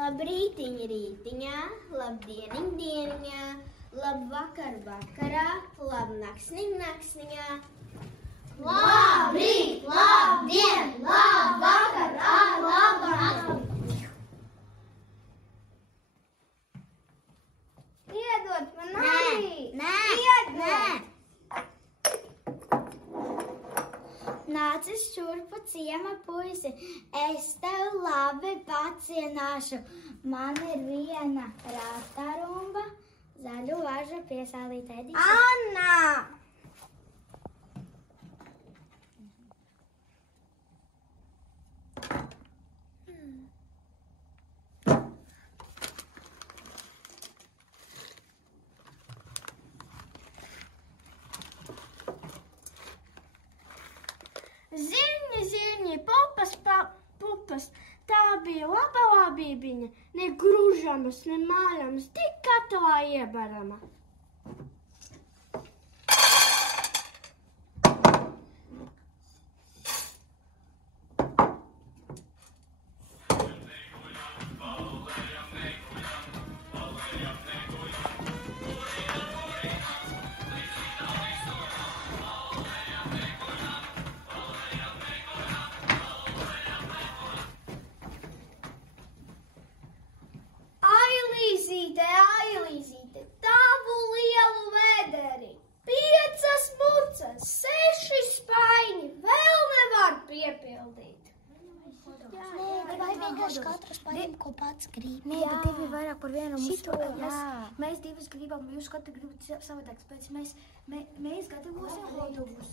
Labrītiņ, rītiņā, labdieniņ, dieniņā, labvakar, vakarā, labnaksniņ, naksniņā. Labrīt, labdien, labvakar, labnaksniņ. Iedod man arī! Nē! Iedod! Nācis šurpu ciema puisi, es tev labi pacienāšu. Man ir viena ratarumba, zaļu važu piesālīt ēdīšu. Anna! Zirņi, zirņi, pupas, pupas, tā bija laba labībiņa, ne gružamas, ne māļamas, tik katlā iebarama. Ailīzīte, tavu lielu vederi, 5 mucas, 6 spaiņi, vēl nevar piepildīt. Vai vienkārši katrs paņem, ko pats grib? Nē, bet tev ir vairāk par vienu mucu. Mēs divas gribam, jūs katru gribat savādāk, tāpēc mēs gatavosim hotdogus.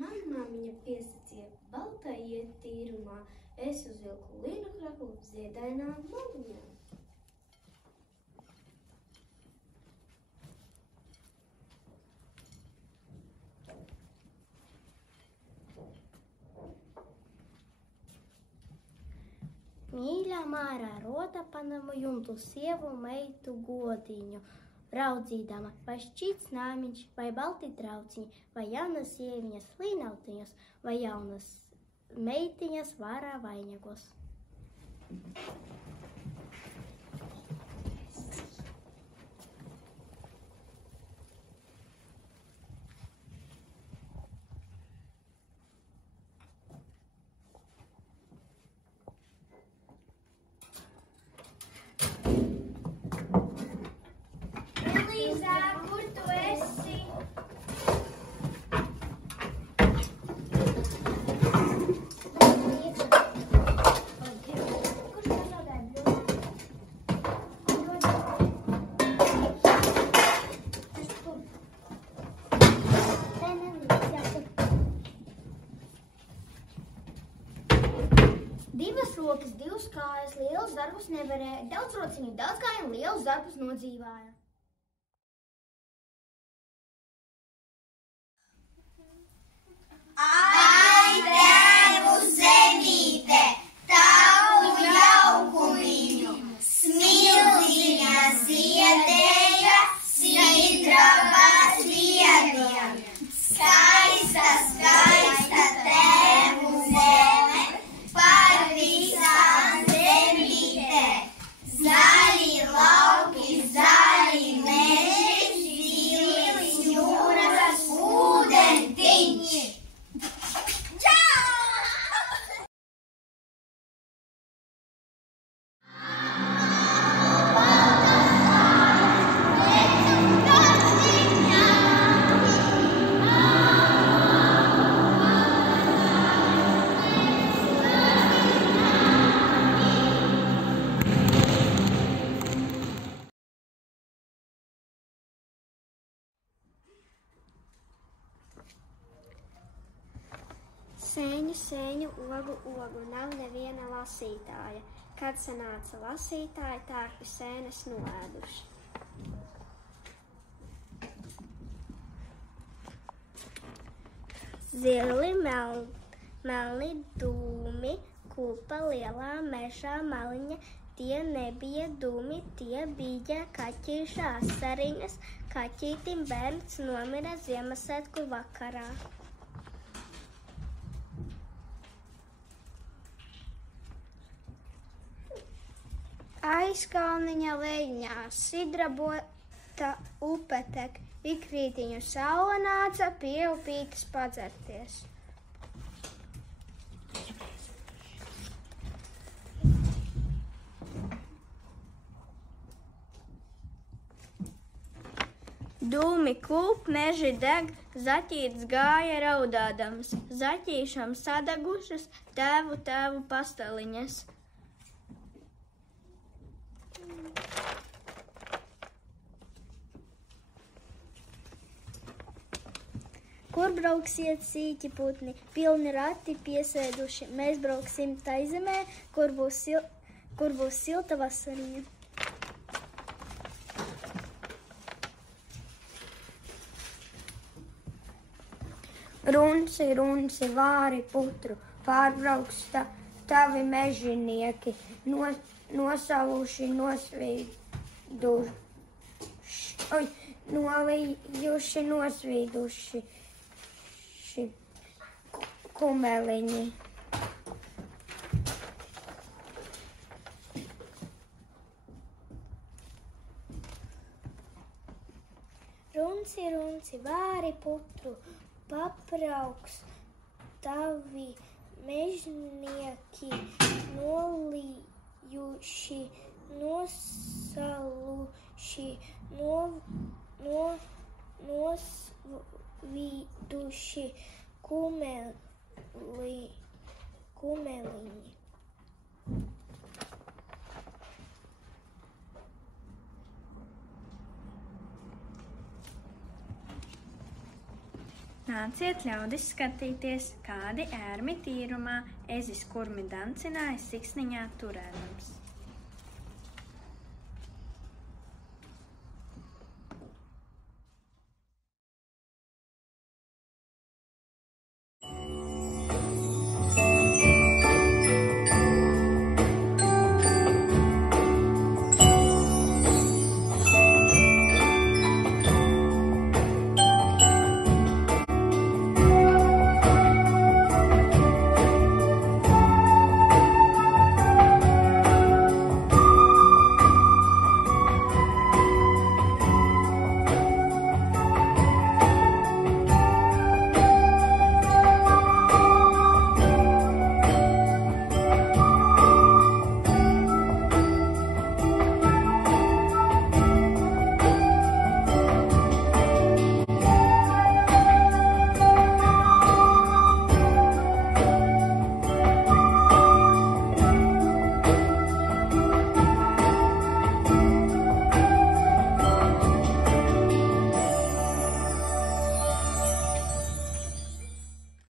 Man māmiņa piesacīja, baltā iet tīrumā, es uzvilku līnu kraklu ziedainām maliņām. Mīļā Mārā rota pa namu jumtu sievu meitu godiņu, raudzīdama, vai šķīts nāmiņš, vai balti trauciņi, vai jaunas sieviņas līnautiņas, vai jaunas meitiņas vārā vainagos. Elīza, kur tu esi? Divas rokas, 2 kājas, lielus darbus nevarēja, daudz rociņu, daudz kāju un lielus darbus nodzīvāja. Ai, tēvu zemīte, tavu jaukumiņu, smiltiņa ziedēja, sidraba ziediem, skaista, skaista. Sēņu, sēņu, ogu, ogu, nav neviena lasītāja. Kad sanāca lasītāji, tārpi sēnes noēduši. Zili, melni dūmi, kupa lielā mežā maliņa. Tie nebija dūmi, tie bija kaķīša asariņas. Kaķītim bērns nomira Ziemassvētku vakarā. Aizkalniņa leņā sidrabota upe tek, ikrītiņu saule nāca pie upītes padzerties. Dūmi kūp, meži deg, zaķītis gāja raudādams. Zaķīšam sadegušas tēvu pastaliņas. Kur brauksiet sīķi putni, pilni rati piesēduši? Mēs brauksim tai zemē, kur būs silta vasariņa. Runci, runci, vāri putru, pārbrauks tavi mežinieki, nosaluši, nolījuši, nosvīduši kumeliņi. Runci, runci, vāri putru, paprauks tavi mežnieki, nolījuši, nosaluši, nosvīduši kumeliņi. Nāciet, ļaudis, skatīties, kādi ērmi tīrumā, ezis kurmi dancināja siksniņā turēdams.